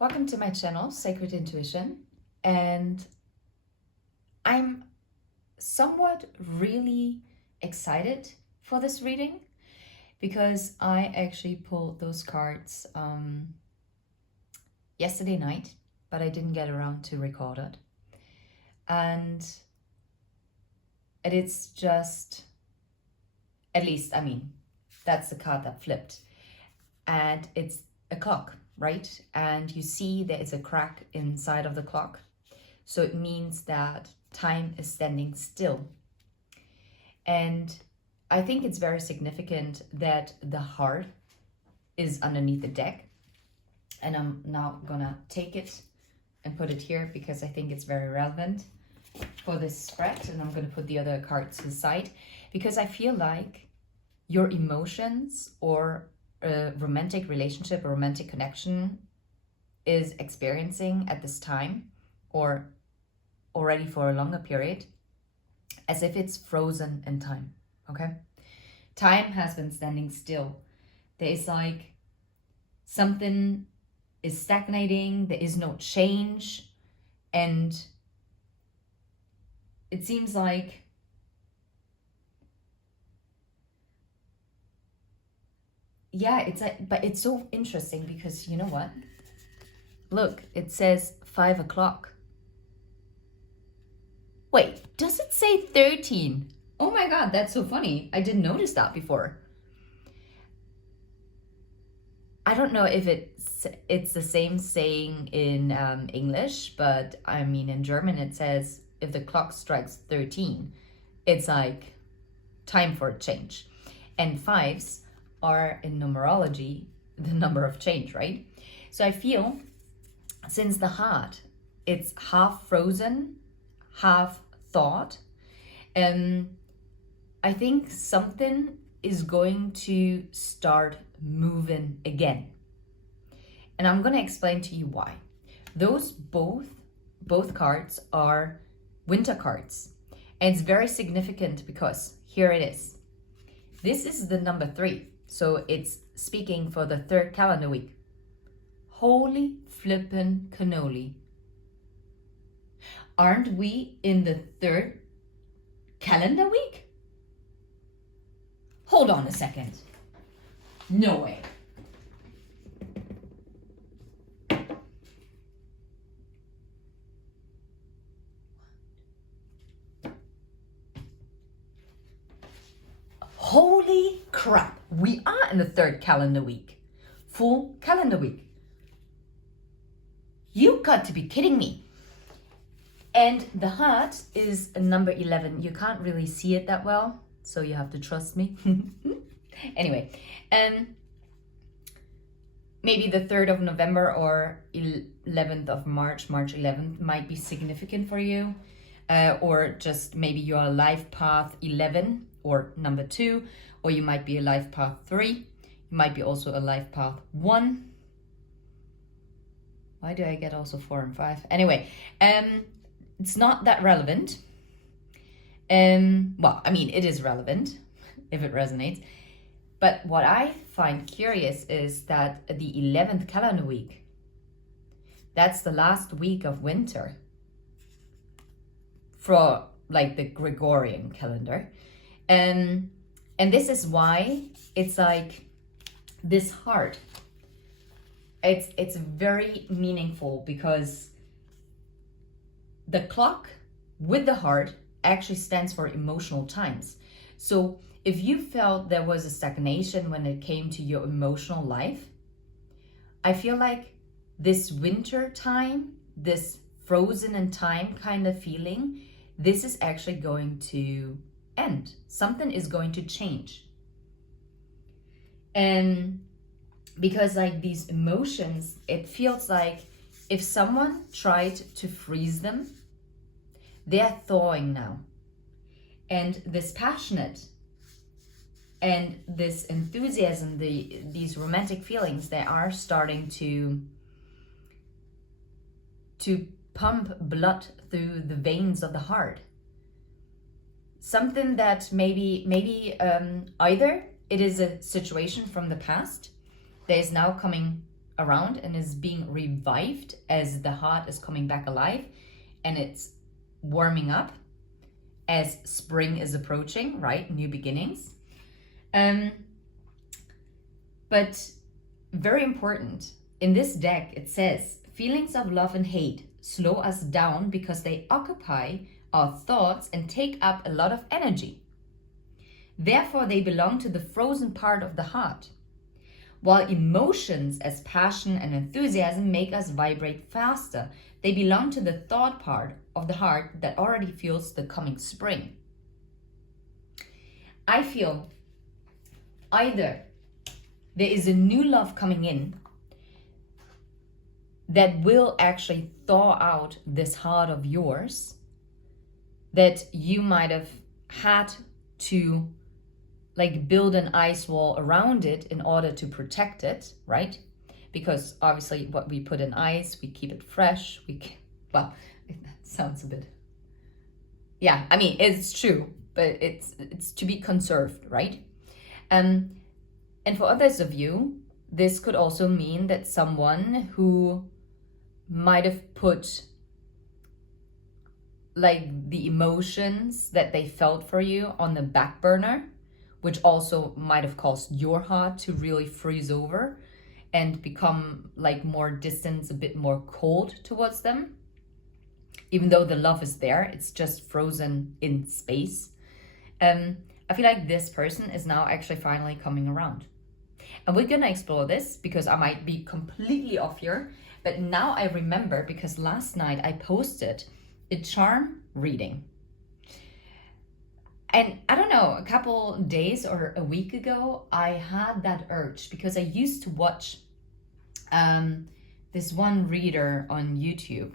Welcome to my channel, Sacred Intuition, and I'm somewhat really excited for this reading because I actually pulled those cards yesterday night, but I didn't get around to record it. And it's just, at least, that's the card that flipped. And it's a clock, right? And you see there is a crack inside of the clock. So it means that time is standing still. And I think it's very significant that the heart is underneath the deck. And I'm now gonna take it and put it here because I think it's very relevant for this spread. And I'm gonna put the other cards to the side because I feel like your emotions or a romantic relationship, a romantic connection is experiencing at this time or already for a longer period as if it's frozen in time, okay? Time has been standing still. There is like something is stagnating, there is no change, and it seems like it's like, but it's so interesting because you know what? Look, it says 5 o'clock. Wait, does it say 13? Oh my God, that's so funny. I didn't notice that before. I don't know if it's the same saying in English, but I mean in German it says if the clock strikes 13, it's like time for a change. And fives are in numerology the number of change, right? So I feel since the heart, it's half frozen, half thought, I think something is going to start moving again. And I'm going to explain to you why. Those both cards are winter cards. And it's very significant because here it is. This is the number 3. So it's speaking for the 3rd calendar week. Holy flippin' cannoli. Aren't we in the 3rd calendar week? Hold on a second. No way. Holy crap, we are in the 3rd calendar week. Full calendar week. You got to be kidding me. And the heart is a number 11. You can't really see it that well, so you have to trust me. Anyway, maybe the 3rd of November or 11th of March 11th might be significant for you. Or just maybe you're a life path 11 or number 2, or you might be a life path 3. You might be also a life path 1. Why do I get also 4 and 5? Anyway, it's not that relevant. Well, I mean, it is relevant if it resonates. But what I find curious is that the 11th calendar week, that's the last week of winter for like the Gregorian calendar. And this is why it's like this heart. It's very meaningful because the clock with the heart actually stands for emotional times. So if you felt there was a stagnation when it came to your emotional life, I feel like this winter time, this frozen in time kind of feeling, this is actually going to end. Something is going to change. And because like these emotions, it feels like if someone tried to freeze them, they're thawing now. And this passionate and this enthusiasm, these romantic feelings, they are starting to pump blood through the veins of the heart. Something that maybe either it is a situation from the past that is now coming around and is being revived as the heart is coming back alive and it's warming up as spring is approaching, right? New beginnings. But very important, in this deck it says, feelings of love and hate slow us down because they occupy our thoughts and take up a lot of energy. Therefore, they belong to the frozen part of the heart. While emotions as passion and enthusiasm make us vibrate faster, they belong to the thought part of the heart that already feels the coming spring. I feel either there is a new love coming in that will actually thaw out this heart of yours that you might have had to like build an ice wall around it in order to protect it, right? Because obviously what we put in ice, we keep it fresh. Well, it sounds a bit, yeah, I mean, it's true, but it's to be conserved, right? And for others of you, this could also mean that someone who might have put like the emotions that they felt for you on the back burner, which also might have caused your heart to really freeze over and become like more distant, a bit more cold towards them. Even though the love is there, it's just frozen in space. I feel like this person is now actually finally coming around. And we're gonna explore this because I might be completely off here, but now I remember because last night I posted a charm reading. And I don't know, a couple days or a week ago, I had that urge because I used to watch this one reader on YouTube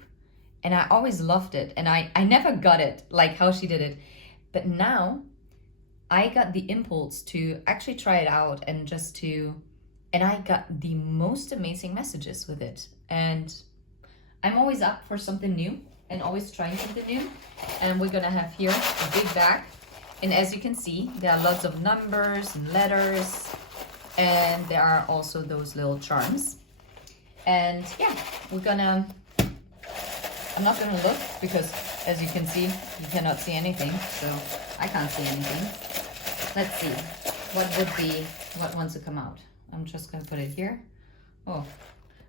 and I always loved it. And I never got it, like how she did it. But now I got the impulse to actually try it out and and I got the most amazing messages with it. And I'm always up for something new and always trying something new. And we're gonna have here a big bag. And as you can see, there are lots of numbers and letters, and there are also those little charms. And yeah, I'm not gonna look because as you can see, you cannot see anything, so I can't see anything. Let's see, what wants to come out? I'm just gonna put it here. Oh,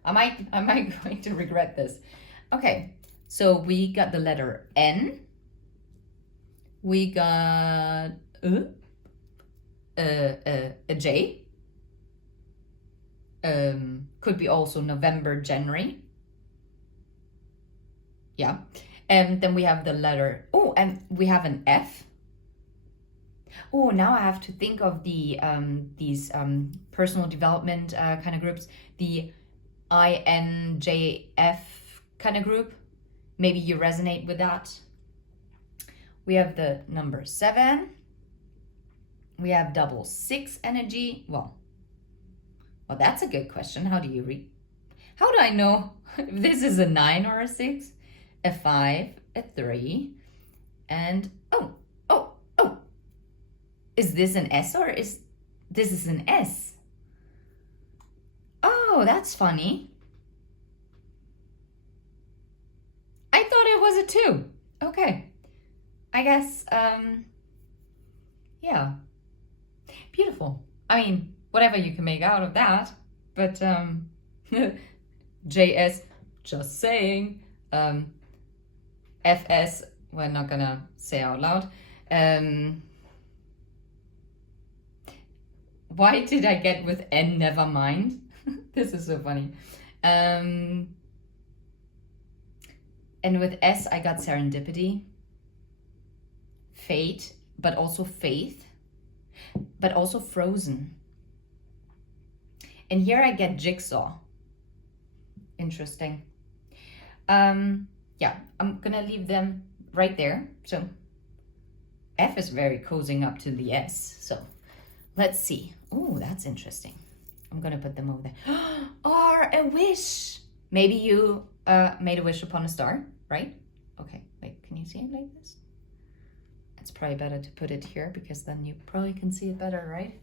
I might going to regret this. Okay, so we got the letter N. We got a J. Could be also November, January. Yeah. And then we have the letter, oh, and we have an F. Oh, now I have to think of the these personal development kind of groups, the INJF kind of group. Maybe you resonate with that. We have the number 7. We have 666 energy. Well, that's a good question. How do you read? How do I know if this is a 9 or a 6? A 5, a 3, and oh. Is this an S or is this an S? Oh, that's funny. I thought it was a 2. Okay. I guess, yeah, beautiful. I mean, whatever you can make out of that, but JS, just saying, FS, we're not gonna say out loud. Why did I get with N, never mind? This is so funny. And with S, I got serendipity. Fate, but also faith, but also frozen. And here I get jigsaw. Interesting. Yeah, I'm gonna leave them right there. So F is very cozying up to the S. So let's see. Oh, that's interesting. I'm gonna put them over there. Or a wish. Maybe you made a wish upon a star, right? Okay, wait, can you see it like this? It's probably better to put it here because then you probably can see it better, right?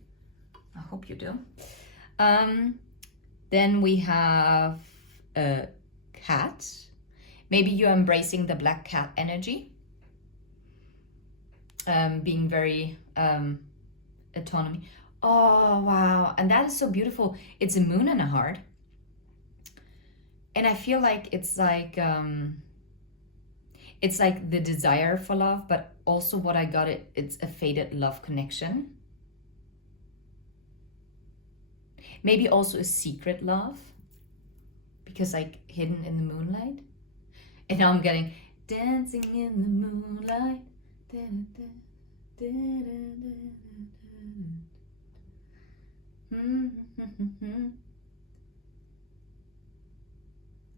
I hope you do. Then we have a cat. Maybe you're embracing the black cat energy. Being very autonomy. Oh, wow. And that is so beautiful. It's a moon and a heart. And I feel like it's like the desire for love, but also what I got, it's a faded love connection. Maybe also a secret love, because like hidden in the moonlight. And now I'm getting dancing in the moonlight.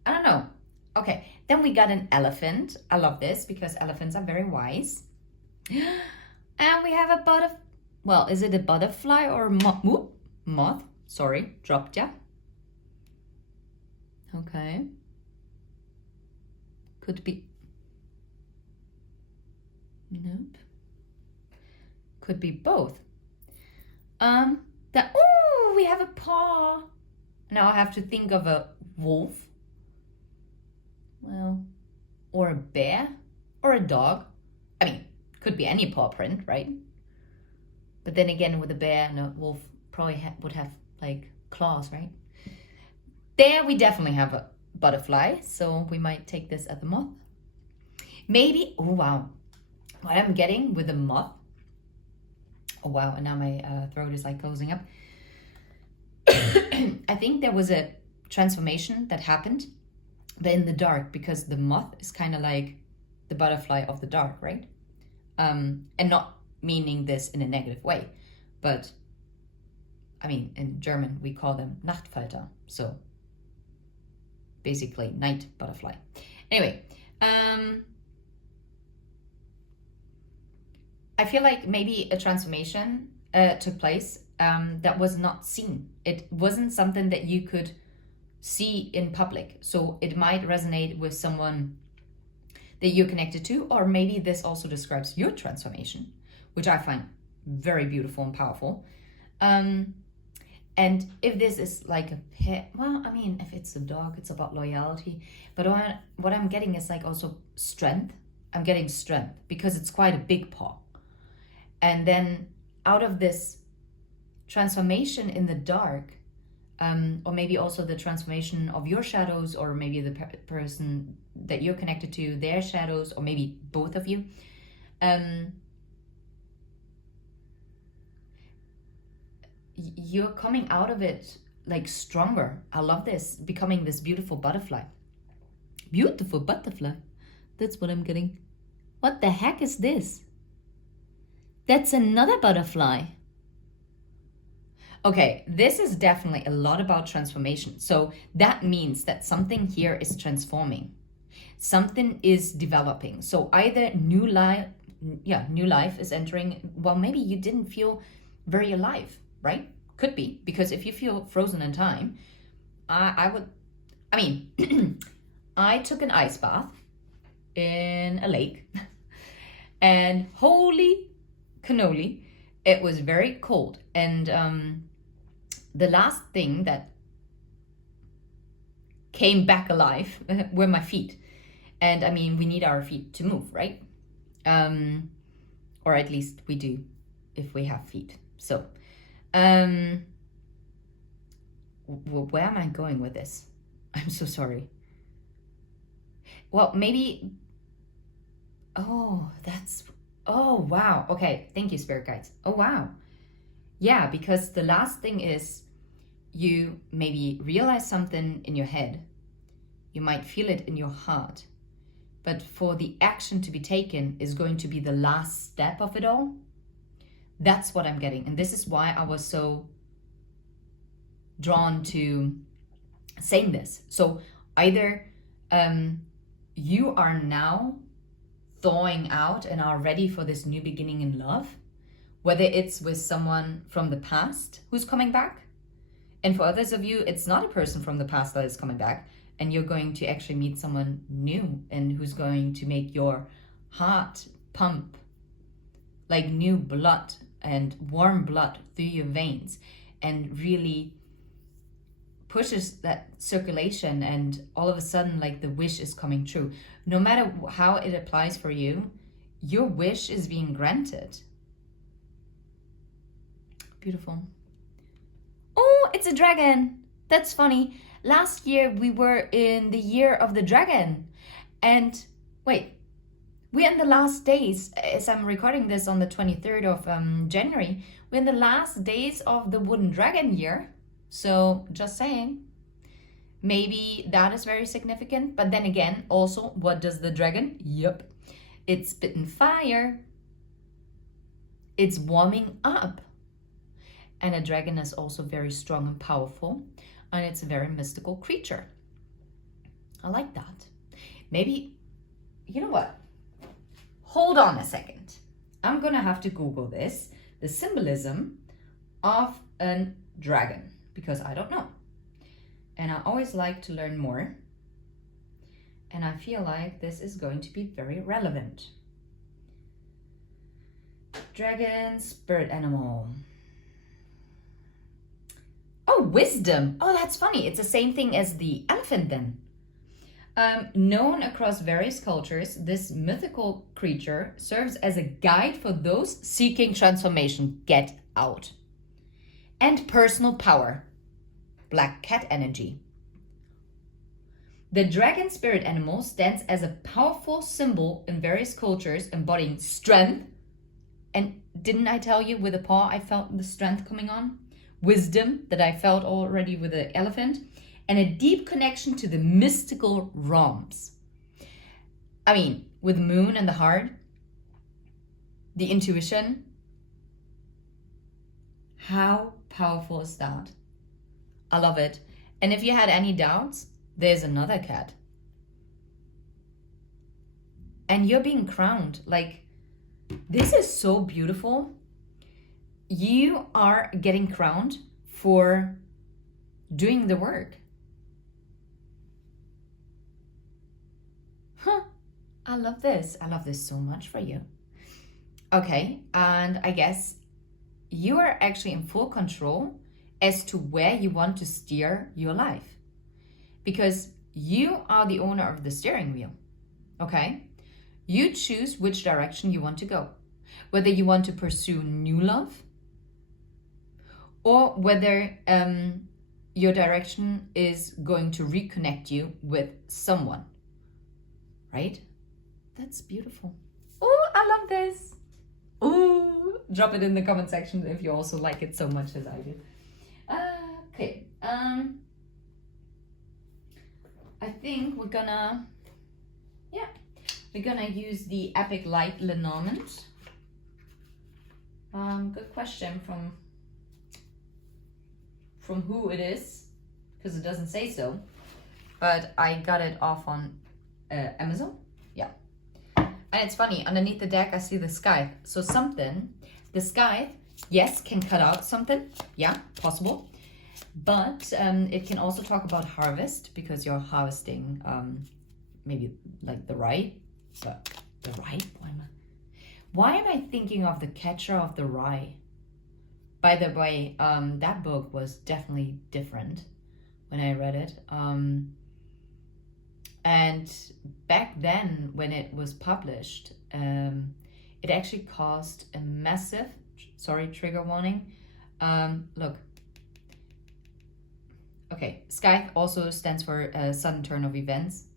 I don't know. Okay, then we got an elephant. I love this because elephants are very wise. And we have a well, is it a butterfly or a moth? Sorry, dropped ya. Okay. Could be. Nope. Could be both. Oh, we have a paw. Now I have to think of a wolf. Well, or a bear, or a dog. I mean, could be any paw print, right? But then again, with a bear and a wolf, probably would have like claws, right? There we definitely have a butterfly, so we might take this as a moth. Maybe, oh wow, what I'm getting with a moth. Oh wow, and now my throat is like closing up. I think there was a transformation that happened, but in the dark, because the moth is kind of like the butterfly of the dark, right? And not meaning this in a negative way, but I mean, in German, we call them Nachtfalter. So basically night butterfly. Anyway, I feel like maybe a transformation took place that was not seen. It wasn't something that you could see in public. So it might resonate with someone that you're connected to, or maybe this also describes your transformation, which I find very beautiful and powerful. And if this is like a pet, well, I mean, if it's a dog, it's about loyalty. But what I'm getting is like also strength. I'm getting strength because it's quite a big paw. And then out of this transformation in the dark, or maybe also the transformation of your shadows, or maybe the person that you're connected to, their shadows, or maybe both of you, you're coming out of it like stronger. I love this, becoming this beautiful butterfly. Beautiful butterfly. That's what I'm getting. What the heck is this? That's another butterfly. Okay, this is definitely a lot about transformation. So that means that something here is transforming. Something is developing. So either new life is entering. Well, maybe you didn't feel very alive, right? Could be, because if you feel frozen in time, I took an ice bath in a lake and holy cannoli, it was very cold. And the last thing that came back alive were my feet. And I mean, we need our feet to move, right? Or at least we do if we have feet. So where am I going with this? I'm so sorry. Well, maybe, oh wow. Okay, thank you, spirit guides. Oh wow. Yeah, because the last thing is you maybe realize something in your head. You might feel it in your heart. But for the action to be taken is going to be the last step of it all. That's what I'm getting. And this is why I was so drawn to saying this. So either you are now thawing out and are ready for this new beginning in love, whether it's with someone from the past who's coming back. And for others of you, it's not a person from the past that is coming back, and you're going to actually meet someone new and who's going to make your heart pump like new blood and warm blood through your veins and really pushes that circulation, and all of a sudden, like, the wish is coming true. No matter how it applies for you, your wish is being granted. Beautiful. Oh, it's a dragon. That's funny. Last year we were in the year of the dragon. And wait, we're in the last days, as I'm recording this on the 23rd of January. We're in the last days of the wooden dragon year. So just saying, maybe that is very significant. But then again, also, what does the dragon? Yep, it's spitting fire. It's warming up. And a dragon is also very strong and powerful. And it's a very mystical creature. I like that. Maybe, you know what? Hold on a second. I'm going to have to Google this. The symbolism of a dragon. Because I don't know. And I always like to learn more. And I feel like this is going to be very relevant. Dragon, spirit animal. Oh, wisdom. Oh, that's funny. It's the same thing as the elephant then. Known across various cultures, this mythical creature serves as a guide for those seeking transformation. Get out. And personal power. Black cat energy. The dragon spirit animal stands as a powerful symbol in various cultures, embodying strength. And didn't I tell you with the paw I felt the strength coming on? Wisdom that I felt already with the elephant, and a deep connection to the mystical realms. I mean, with moon and the heart, the intuition. How powerful is that? I love it. And if you had any doubts, there's another cat. And you're being crowned. Like, this is so beautiful. You are getting crowned for doing the work. I love this. I love this so much for you. Okay, and I guess you are actually in full control as to where you want to steer your life. Because you are the owner of the steering wheel. Okay? You choose which direction you want to go. Whether you want to pursue new love, or whether your direction is going to reconnect you with someone, right? That's beautiful. Oh, I love this. Oh, drop it in the comment section if you also like it so much as I do. Okay, I think we're gonna use the Epic Light Lenormand. Good question from who it is, because it doesn't say so, but I got it off on Amazon. Yeah. And it's funny, underneath the deck I see the scythe. So the scythe, yes, can cut out something. Yeah, possible. But it can also talk about harvest, because you're harvesting maybe like the rye. But the rye? Why am I thinking of the catcher of the rye? By the way, that book was definitely different when I read it. And back then, when it was published, it actually caused a massive, trigger warning. Look. Okay, scythe also stands for sudden turn of events.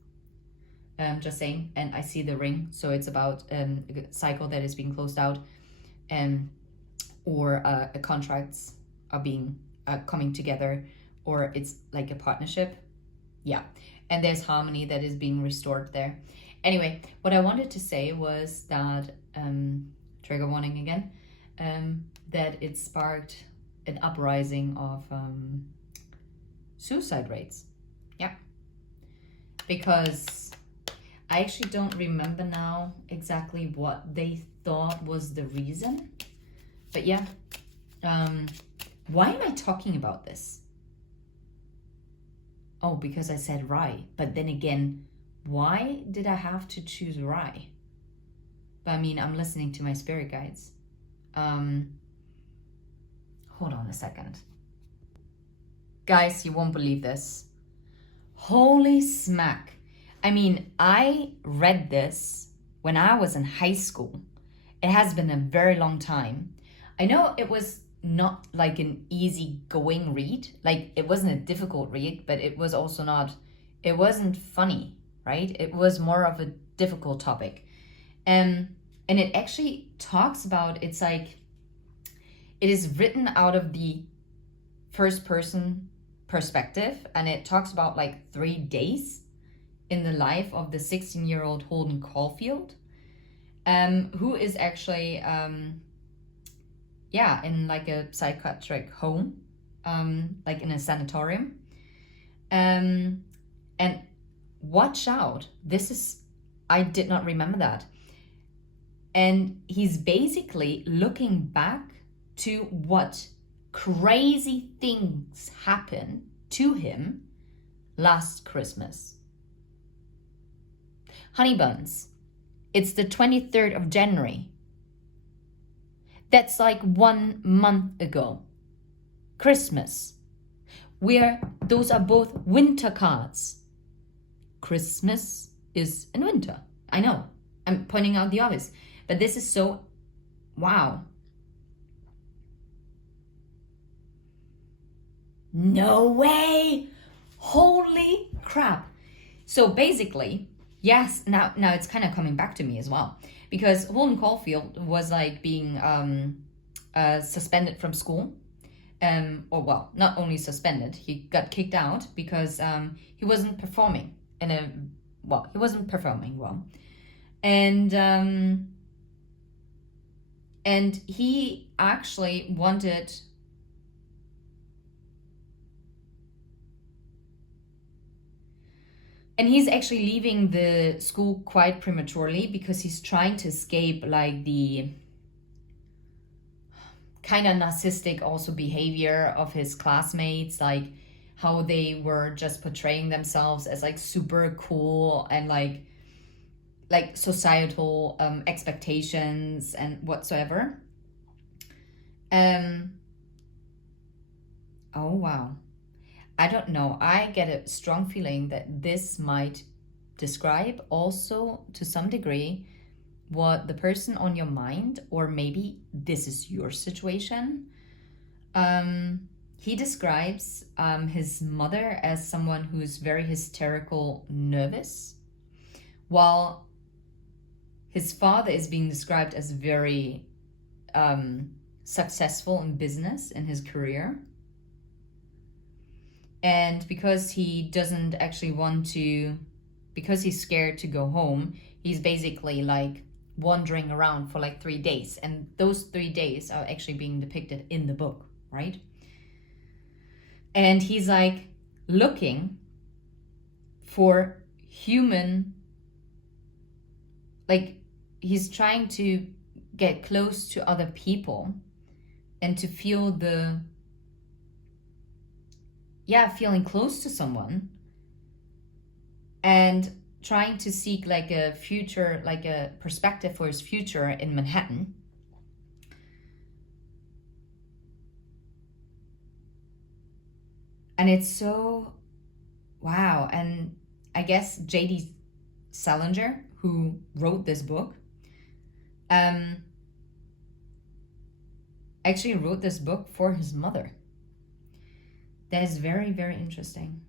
Just saying, and I see the ring, so it's about a cycle that is being closed out, or contracts are being coming together, or it's like a partnership. Yeah, and there's harmony that is being restored there. Anyway, what I wanted to say was that, trigger warning again, that it sparked an uprising of suicide rates. Yeah, because I actually don't remember now exactly what they thought was the reason. But yeah, why am I talking about this? Oh, because I said rye. But then again, why did I have to choose rye? But I mean, I'm listening to my spirit guides. Hold on a second. guys, you won't believe this. Holy smack. I mean, I read this when I was in high school. It has been a very long time. I know it was not like an easy going read. Like, it wasn't a difficult read, but it was also not, it wasn't funny, right? It was more of a difficult topic. And it actually talks about, it's like, it is written out of the first person perspective, and it talks about like 3 days in the life of the 16-year-old Holden Caulfield, who is actually in like a psychiatric home, like in a sanatorium. And watch out, this is, I did not remember that. And he's basically looking back to what crazy things happened to him last Christmas. Honey buns, it's the 23rd of January. That's like 1 month ago. Christmas. Those are both winter cards. Christmas is in winter. I know, I'm pointing out the obvious, but this is so, wow. No way! Holy crap! So basically, yes, now it's kind of coming back to me as well, because Holden Caulfield was like being suspended from school, or well, not only suspended, he got kicked out because he wasn't performing he wasn't performing well, and he actually wanted. And he's actually leaving the school quite prematurely because he's trying to escape like the kind of narcissistic also behavior of his classmates, like how they were just portraying themselves as like super cool and like societal expectations and whatsoever. Oh wow. I don't know. I get a strong feeling that this might describe also to some degree what the person on your mind, or maybe this is your situation. He describes his mother as someone who's very hysterical, nervous, while his father is being described as very successful in business, in his career. And because he doesn't actually want to, because he's scared to go home, he's basically like wandering around for like 3 days. And those 3 days are actually being depicted in the book, right? And he's like looking for human, like he's trying to get close to other people and to feel feeling close to someone, and trying to seek like a future, like a perspective for his future in Manhattan. And it's so, wow. And I guess J.D. Salinger, who wrote this book, actually wrote this book for his mother. That is very, very interesting.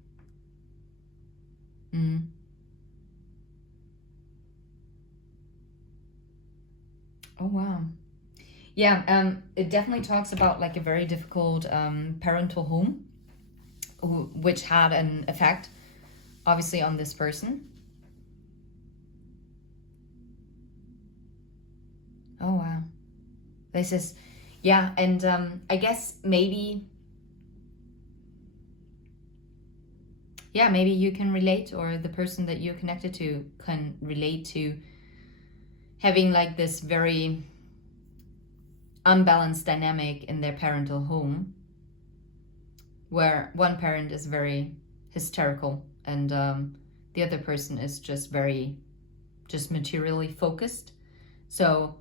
Oh, wow. Yeah, it definitely talks about like a very difficult parental home, which had an effect, obviously, on this person. Oh, wow. This is, yeah, and I guess maybe you can relate, or the person that you're connected to can relate to having like this very unbalanced dynamic in their parental home, where one parent is very hysterical and the other person is just materially focused. So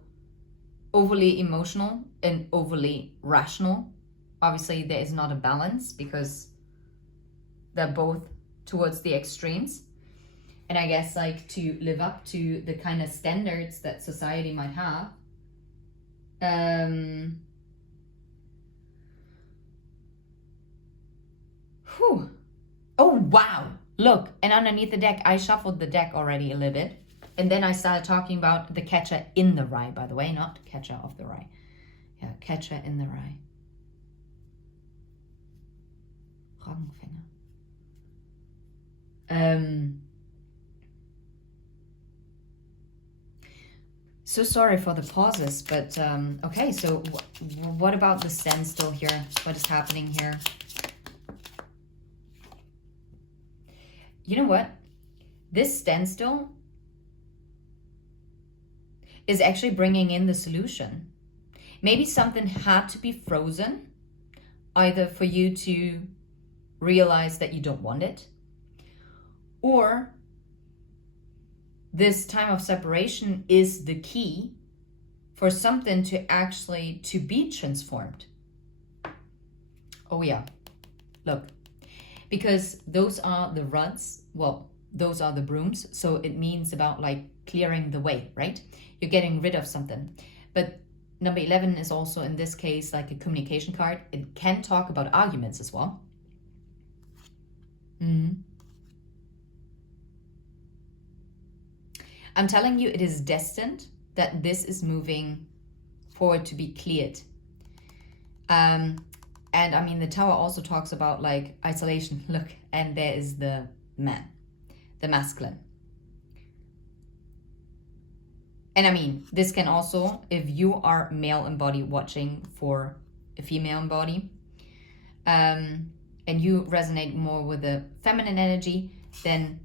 overly emotional and overly rational. Obviously there is not a balance, because They're both towards the extremes. And I guess like to live up to the kind of standards that society might have. Whew. Oh, wow. Look, and underneath the deck, I shuffled the deck already a little bit. And then I started talking about the catcher in the rye, by the way, not catcher of the rye. Yeah, catcher in the rye. Rangfinger. So sorry for the pauses, but okay, so what about the standstill here? What is happening here? You know what? This standstill is actually bringing in the solution. Maybe something had to be frozen, either for you to realize that you don't want it, or this time of separation is the key for something to actually to be transformed. Oh yeah, look, because those are the ruds, well, those are the brooms, so it means about like clearing the way, right? You're getting rid of something. But number 11 is also in this case like a communication card. It can talk about arguments as well. I'm telling you, it is destined that this is moving forward to be cleared. And I mean, the tower also talks about like isolation. Look, and there is the man, the masculine. And I mean, this can also, if you are male embodied watching for a female embody, and you resonate more with the feminine energy, then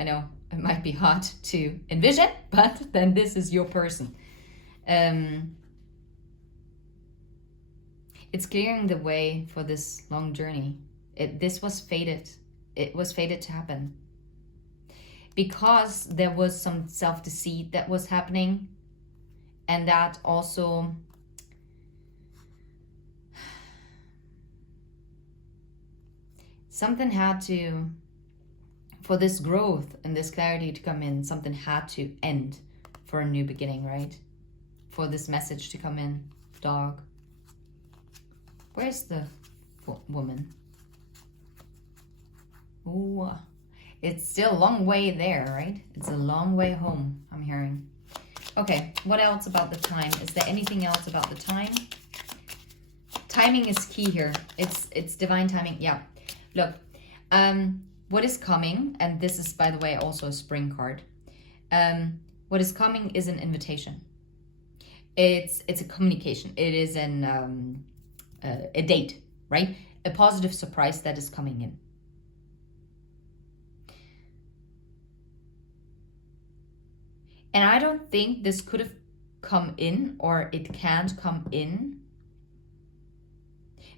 I know it might be hard to envision, but then this is your person. It's clearing the way for this long journey. This was fated. It was fated to happen. Because there was some self-deceit that was happening, and that also something had to, for this growth and this clarity to come in, something had to end for a new beginning, right? For this message to come in. Dog. Where's the woman? Ooh. It's still a long way there, right? It's a long way home, I'm hearing. Okay, what else about the time? Is there anything else about the time? Timing is key here. It's divine timing. Yeah. Look, what is coming, and this is, by the way, also a spring card. What is coming is an invitation. It's a communication. It is a date, right? A positive surprise that is coming in. And I don't think this could have come in, or it can't come in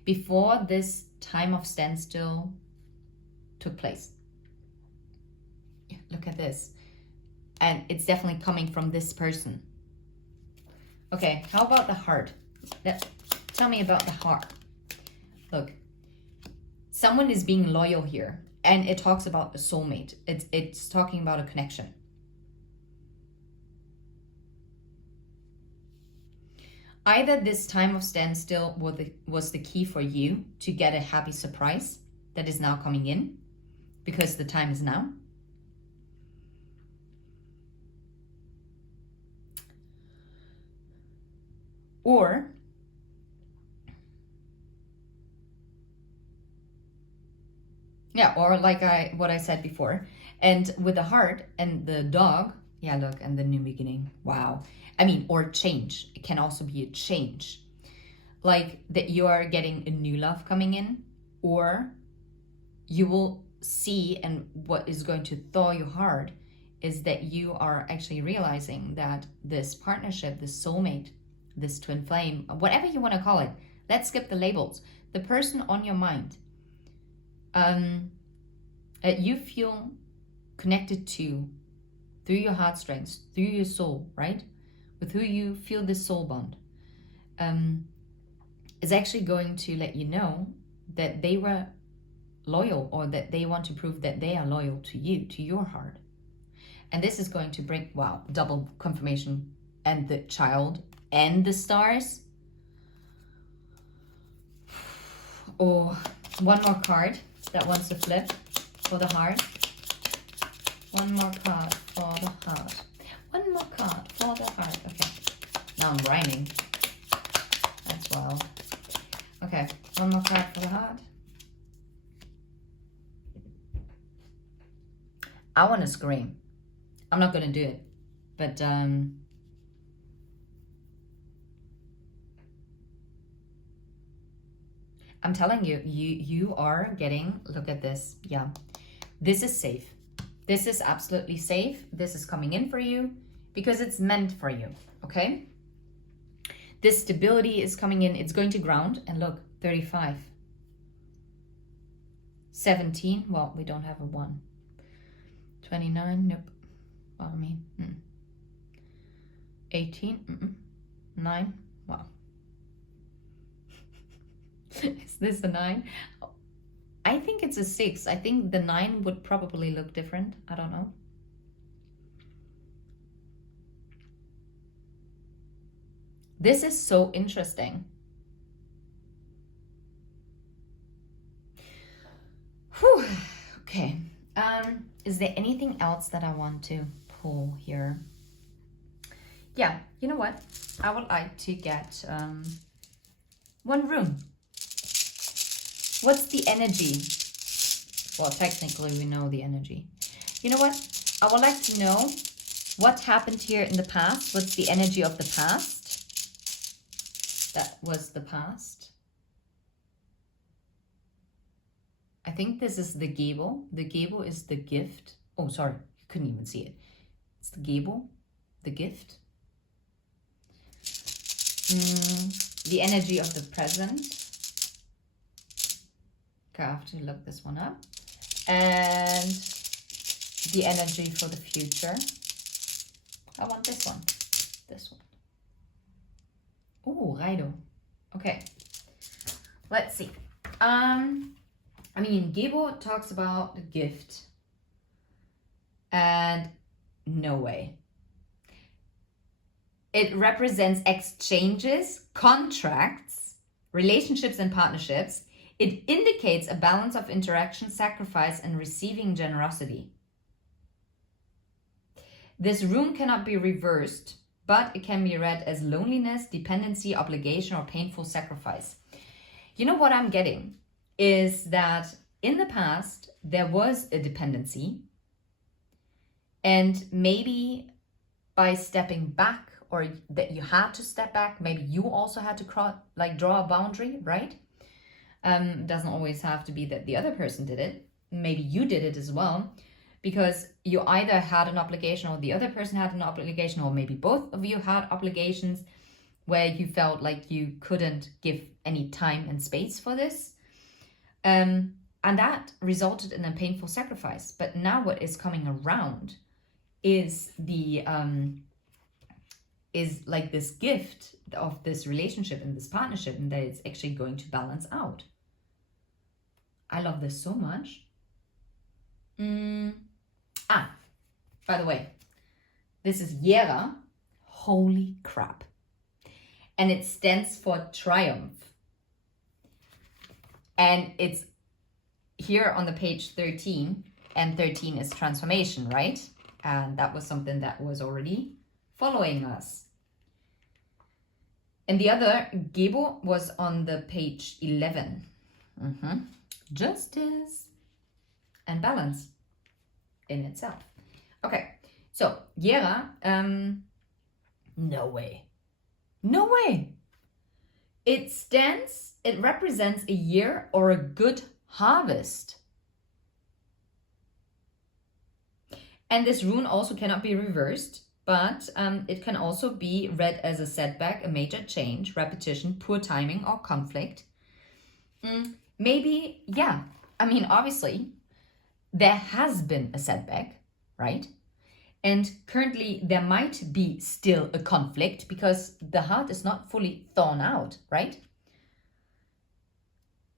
before this time of standstill took place. Yeah, look at this. And it's definitely coming from this person. Okay, how about the heart? Tell me about the heart. Look, someone is being loyal here, and it talks about a soulmate. It's talking about a connection. Either this time of standstill was the key for you to get a happy surprise that is now coming in, because the time is now. Or like what I said before. And with the heart and the dog, yeah, look, and the new beginning. Wow. I mean, or change. It can also be a change. Like that you are getting a new love coming in, or you will see, and what is going to thaw your heart is that you are actually realizing that this partnership, this soulmate, this twin flame, whatever you want to call it, let's skip the labels. The person on your mind, you feel connected to through your heartstrings, through your soul, right? With who you feel this soul bond, is actually going to let you know that they were loyal, or that they want to prove that they are loyal to you, to your heart. And this is going to bring, wow, double confirmation, and the child and the stars. Or one more card that wants to flip for the heart. One more card for the heart. One more card for the heart. Okay. Now I'm rhyming. That's wild. Okay. One more card for the heart. I want to scream. I'm not going to do it. But, I'm telling you, you are getting, look at this. Yeah. This is safe. This is absolutely safe. This is coming in for you because it's meant for you. Okay. This stability is coming in. It's going to ground. And look, 35. 17. Well, we don't have a 1. 29. Nope. Well, I mean, 18. 9. Wow. Is this a 9? I think it's a 6. I think the 9 would probably look different. I don't know. This is so interesting. Whew. Okay. Is there anything else that I want to pull here? Yeah, you know what? I would like to get one room. What's the energy? Well, technically we know the energy. You know what? I would like to know what happened here in the past. What's the energy of the past? That was the past. I think this is the gable. The gable is the gift. Oh, sorry. You couldn't even see it. It's the gable, the gift. The energy of the present. Okay, I have to look this one up. And the energy for the future. I want this one. This one. Oh, Raido. Okay. Let's see. I mean, Gebo talks about the gift. And no way. It represents exchanges, contracts, relationships and partnerships. It indicates a balance of interaction, sacrifice, and receiving generosity. This rune cannot be reversed, but it can be read as loneliness, dependency, obligation, or painful sacrifice. You know what I'm getting is that in the past, there was a dependency. And maybe by stepping back, or that you had to step back, maybe you also had to draw a boundary, right? Doesn't always have to be that the other person did it. Maybe you did it as well, because you either had an obligation or the other person had an obligation, or maybe both of you had obligations where you felt like you couldn't give any time and space for this. And that resulted in a painful sacrifice. But now what is coming around is is like this gift of this relationship and this partnership, and that it's actually going to balance out. I love this so much. By the way, this is Yera. Holy crap. And it stands for triumph. And it's here on the page 13, and 13 is transformation, right? And that was something that was already following us. And the other, Gebo, was on the page 11. Justice and balance in itself. Okay, so Yera, no way. No way. It represents a year or a good harvest. And this rune also cannot be reversed, but it can also be read as a setback, a major change, repetition, poor timing, or conflict. Maybe, yeah. I mean, obviously, there has been a setback, right? And currently, there might be still a conflict because the heart is not fully thawed out, right?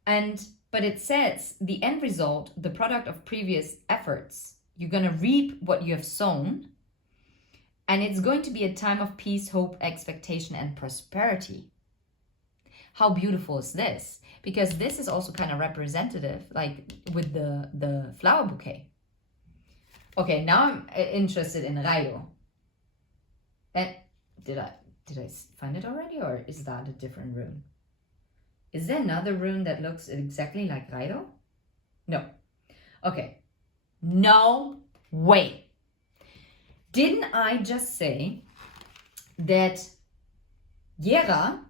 And But it says the end result, the product of previous efforts. You're going to reap what you have sown. And it's going to be a time of peace, hope, expectation, and prosperity. How beautiful is this? Because this is also kind of representative, like with the flower bouquet. Okay, now I'm interested in Rayo. And did I find it already, or is that a different rune? Is there another rune that looks exactly like Rayo? No. Okay. No way. Didn't I just say that Yera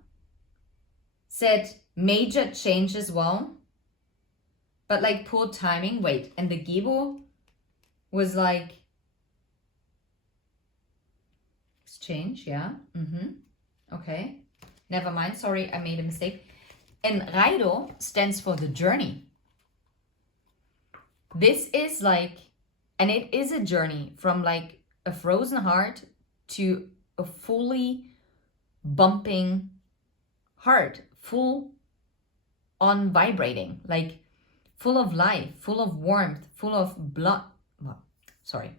said major change as well? But like poor timing. Wait, and the Gebo was like exchange, yeah. Okay. Never mind. Sorry, I made a mistake. And Raido stands for the journey. This is like, and it is a journey from like a frozen heart to a fully bumping heart, full on vibrating, like full of life, full of warmth, full of blood. Well, sorry,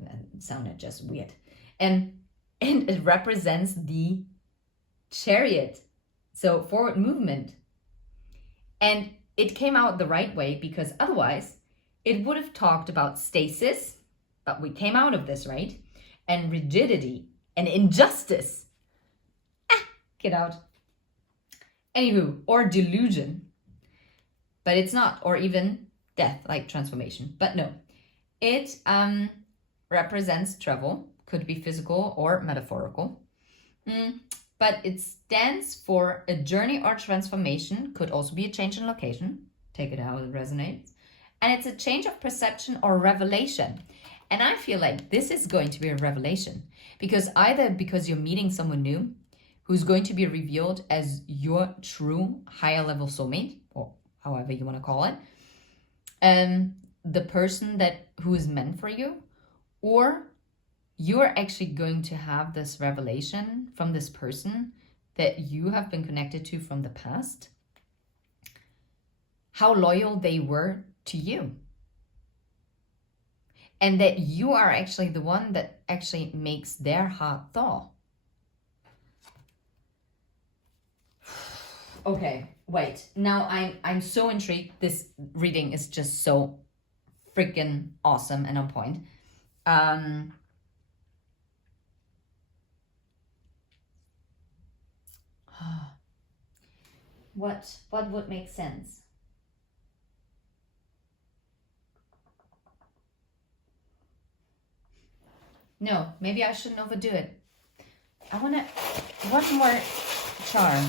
that sounded just weird. And it represents the chariot, so forward movement. And it came out the right way, because otherwise it would have talked about stasis, but we came out of this, right? And rigidity and injustice. Get out. Anywho, or delusion. But it's not, or even death, like transformation. But no, it represents travel, could be physical or metaphorical. But it stands for a journey or transformation, could also be a change in location. Take it how it resonates. And it's a change of perception or revelation. And I feel like this is going to be a revelation, because either because you're meeting someone new who's going to be revealed as your true higher level soulmate, or however you want to call it, the person who is meant for you, or you're actually going to have this revelation from this person that you have been connected to from the past, how loyal they were to you. And that you are actually the one that actually makes their heart thaw. Okay, wait. Now I'm so intrigued. This reading is just so freaking awesome and on point. What would make sense? No, maybe I shouldn't overdo it. I want one more charm.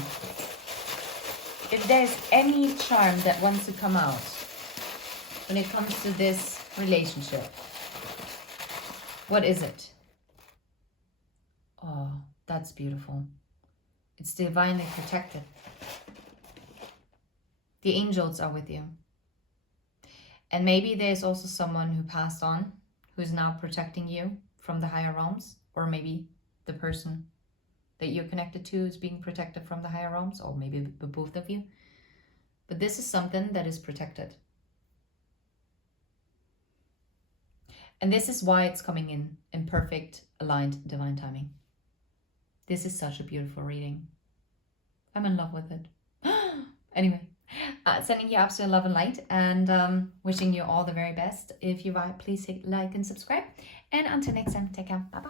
If there's any charm that wants to come out when it comes to this relationship, what is it? Oh, that's beautiful. It's divinely protected. The angels are with you. And maybe there's also someone who passed on, who's now protecting you from the higher realms, or maybe the person that you're connected to is being protected from the higher realms, or maybe both of you. But this is something that is protected. And this is why it's coming in perfect, aligned, divine timing. This is such a beautiful reading. I'm in love with it. Anyway, sending you absolute love and light, and wishing you all the very best. If you are, please hit like and subscribe. And until next time, take care. Bye.